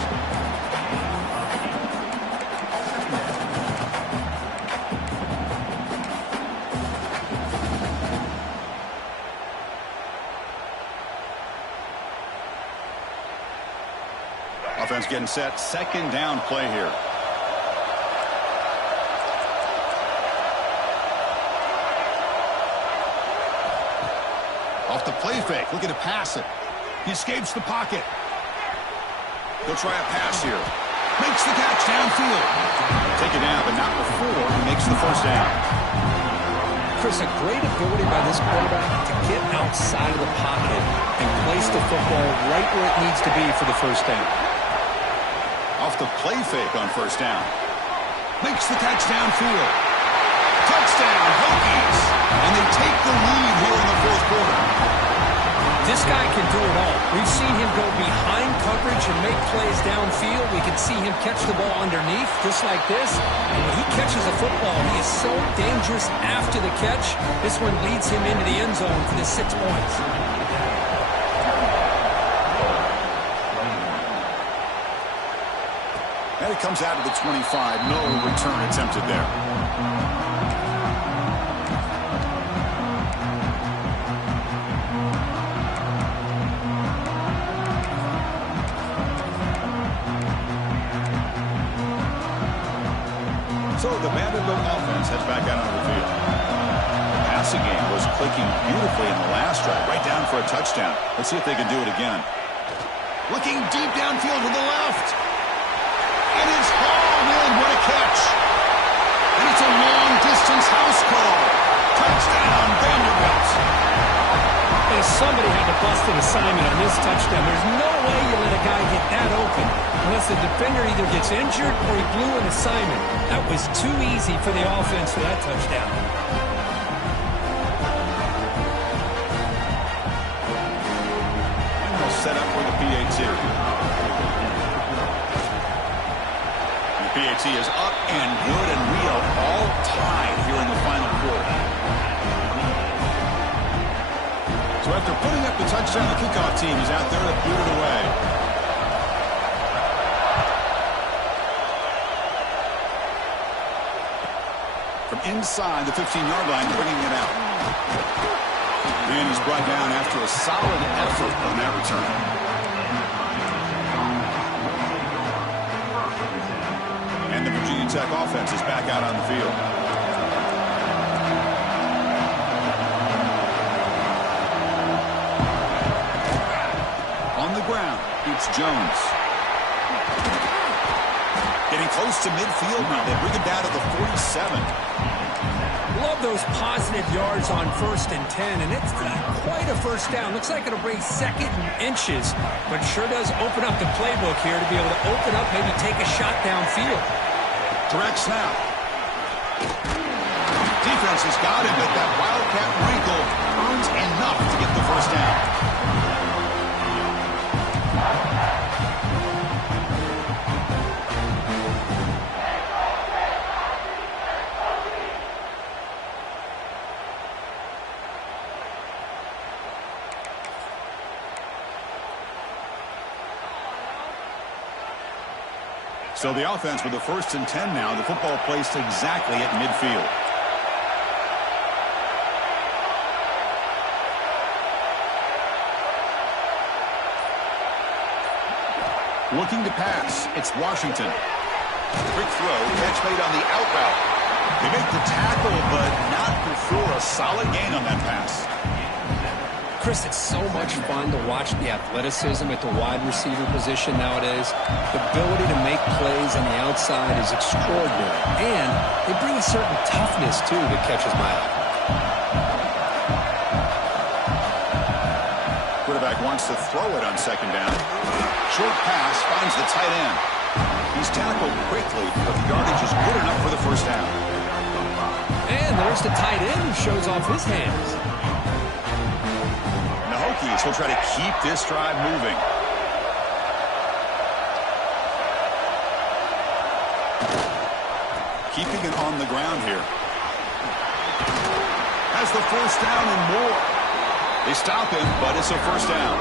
Offense getting set. 2nd down play here. Off the play fake, looking to pass it. He escapes the pocket. He'll try a pass here. Makes the catch downfield. Take it down, but not before he makes the first down. Chris, a great ability by this quarterback to get outside of the pocket and place the football right where it needs to be for the first down. Off the play fake on first down. Makes the catch downfield. Touchdown, Hokies. And they take the lead here in the fourth quarter. This guy can do it all. We've seen him go behind coverage and make plays downfield. We can see him catch the ball underneath, just like this. And when he catches a football, he is so dangerous after the catch. This one leads him into the end zone for the 6 points. And it comes out of the 25. No return attempted there. So the Vanderbilt offense heads back out onto the field. The passing game was clicking beautifully in the last drive, right down for a touchdown. Let's see if they can do it again. Looking deep downfield to the left. And it's hauled in. What a catch. And it's a long-distance house call. Touchdown, Vanderbilt. And somebody had to bust an assignment on this touchdown. There's no way you let a guy get that open unless the defender either gets injured or he blew an assignment. That was too easy for the offense for that touchdown. And they'll set up for the PAT. The PAT is up and good, and we are all tied here in the final quarter. So after putting up the touchdown, the kickoff team is out there to boot it away. From inside the 15-yard line, bringing it out. And he's brought down after a solid effort on that return. And the Virginia Tech offense is back out on the field. On the ground, it's Jones. Getting close to midfield now. They bring it down to the 47. Love those positive yards on 1st and 10, and it's not quite a first down. Looks like it'll bring 2nd and inches, but sure does open up the playbook here to be able to open up, maybe take a shot downfield. Direct snap. Defense has got him, but that Wildcat wrinkle earns enough to get the first down. So the offense with the 1st and 10 now. The football placed exactly at midfield. Looking to pass. It's Washington. Quick throw. Catch made on the out route. They make the tackle, but not before a solid gain on that pass. Chris, it's so much fun to watch the athleticism at the wide receiver position nowadays. The ability to make plays on the outside is extraordinary. And they bring a certain toughness, too, that catches my eye. Quarterback wants to throw it on 2nd down. Short pass finds the tight end. He's tackled quickly, but the yardage is good enough for the first down. And there's the tight end who shows off his hands. Hokies will try to keep this drive moving. Keeping it on the ground here. Has the first down and more. They stop him, but it's a first down.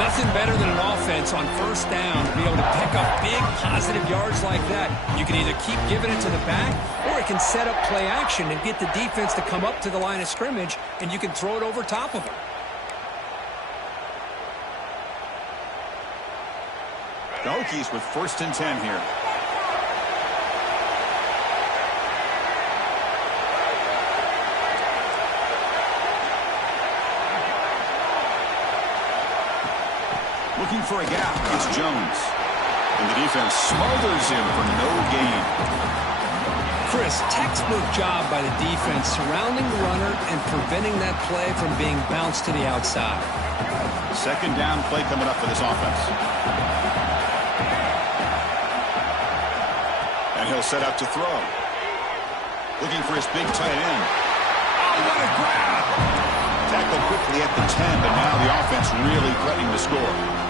Nothing better than an offense on 1st down to be able to pick up big positive yards like that. You can either keep giving it to the back, or it can set up play action and get the defense to come up to the line of scrimmage, and you can throw it over top of them. The Hokies with 1st and 10 here. Looking for a gap. It's Jones. And the defense smothers him for no gain. Chris, textbook job by the defense surrounding the runner and preventing that play from being bounced to the outside. Second down play coming up for this offense. And he'll set out to throw. Looking for his big tight end. Oh, what a grab! Tackled quickly at the 10, but now the offense really threatening to score.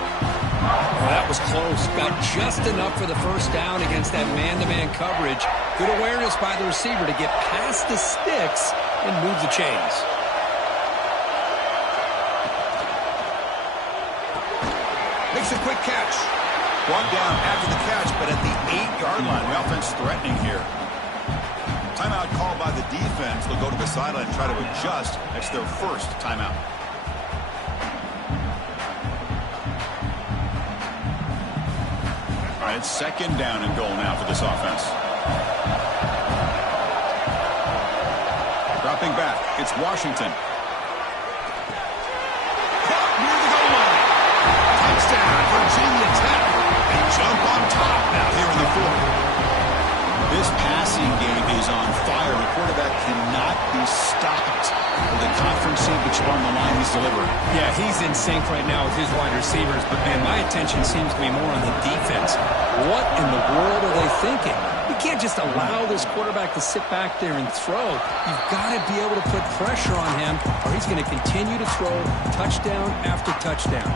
Oh, that was close. Got just enough for the first down against that man-to-man coverage. Good awareness by the receiver to get past the sticks and move the chains. Makes a quick catch. Brought down after the catch, but at the 8-yard line. The offense threatening here. Timeout called by the defense. They'll go to the sideline and try to adjust. That's their first timeout. All right, it's second down and goal now for this offense. Dropping back, it's Washington. Caught near the goal line. Touchdown, Virginia Tech. They jump on top now here in the fourth. This passing game is on fire. The quarterback cannot be stopped with the conference championship on the line he's delivering. Yeah, he's in sync right now with his wide receivers, but, man, my attention seems to be more on the defense. What in the world are they thinking? You can't just allow this quarterback to sit back there and throw. You've got to be able to put pressure on him, or he's going to continue to throw touchdown after touchdown.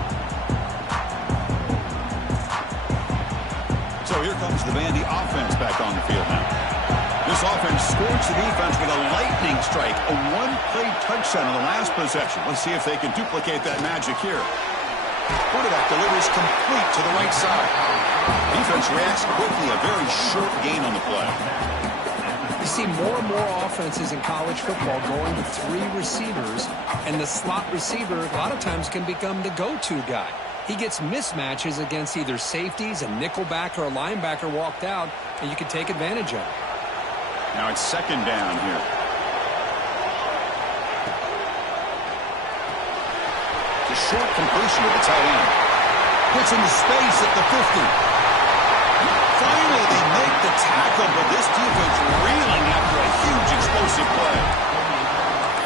So here comes the Vandy offense back on the field now. This offense scorched the defense with a lightning strike, a one-play touchdown on the last possession. Let's see if they can duplicate that magic here. Quarterback delivers complete to the right side. Defense reacts quickly, a very short gain on the play. You see more and more offenses in college football going to 3 receivers, and the slot receiver a lot of times can become the go-to guy. He gets mismatches against either safeties, a nickelback, or a linebacker walked out, and you can take advantage of it. Now it's second down here. The short completion of the tight end. Puts into space at the 50. Finally, they make the tackle, but this defense reeling after a huge explosive play.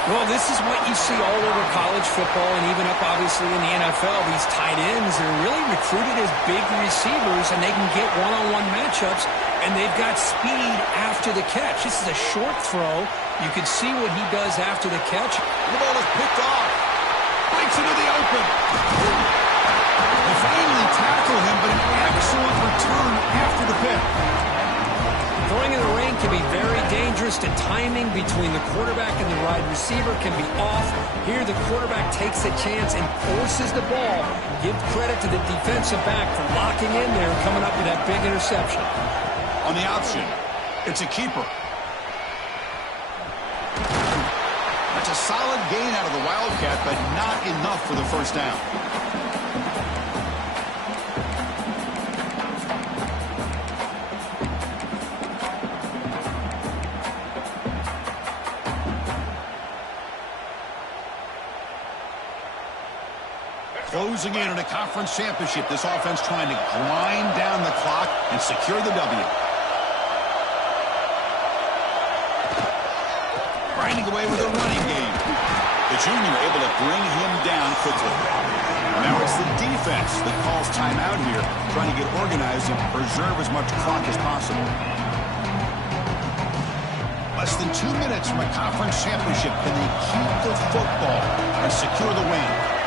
Well, this is what you see all over college football and even up, obviously, in the NFL. These tight ends are really recruited as big receivers, and they can get one-on-one matchups, and they've got speed after the catch. This is a short throw. You can see what he does after the catch. The ball is picked off. Breaks into the open. They finally tackle him, but an excellent return after the pick. Throwing in the rain can be very dangerous. The timing between the quarterback and the wide receiver can be off. Here, the quarterback takes a chance and forces the ball. Give credit to the defensive back for locking in there and coming up with that big interception. On the option, it's a keeper. That's a solid gain out of the Wildcat, but not enough for the first down. Closing in on a conference championship, this offense trying to grind down the clock and secure the W. Grinding away with a running game. The junior able to bring him down quickly. Now it's the defense that calls timeout here, trying to get organized and preserve as much clock as possible. Less than 2 minutes from a conference championship. Can they keep the football and secure the win?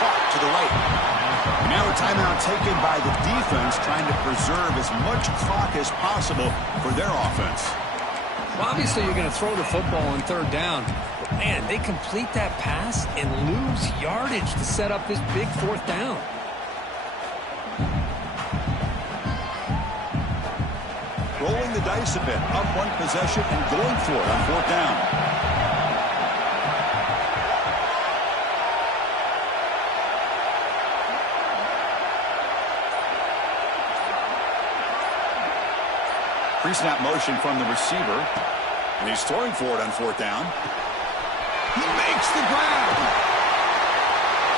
Caught to the right. Now a timeout taken by the defense, trying to preserve as much clock as possible for their offense. Well, obviously, you're going to throw the football on third down. But, man, they complete that pass and lose yardage to set up this big fourth down. Rolling the dice a bit, up one possession and going for it on fourth down. Pre-snap motion from the receiver, and he's throwing for it on fourth down. He makes the ground.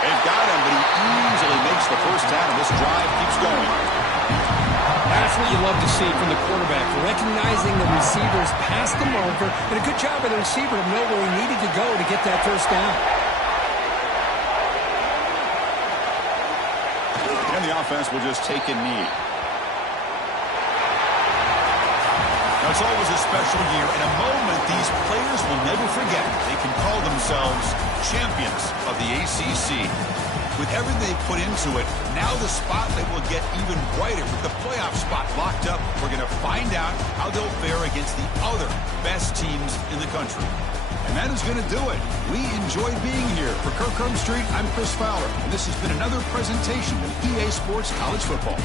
They've got him, but he easily makes the first down, and this drive keeps going. That's what you love to see from the quarterback, recognizing the receiver's past the marker, and a good job by the receiver to know where he needed to go to get that first down. And the offense will just take a knee. Now, it's always a special year, and a moment these players will never forget. They can call themselves champions of the ACC. With everything they put into it, now the spotlight will get even brighter. With the playoff spot locked up, we're going to find out how they'll fare against the other best teams in the country. And that is going to do it. We enjoyed being here. For Kirk Street, I'm Chris Fowler, and this has been another presentation of EA Sports College Football.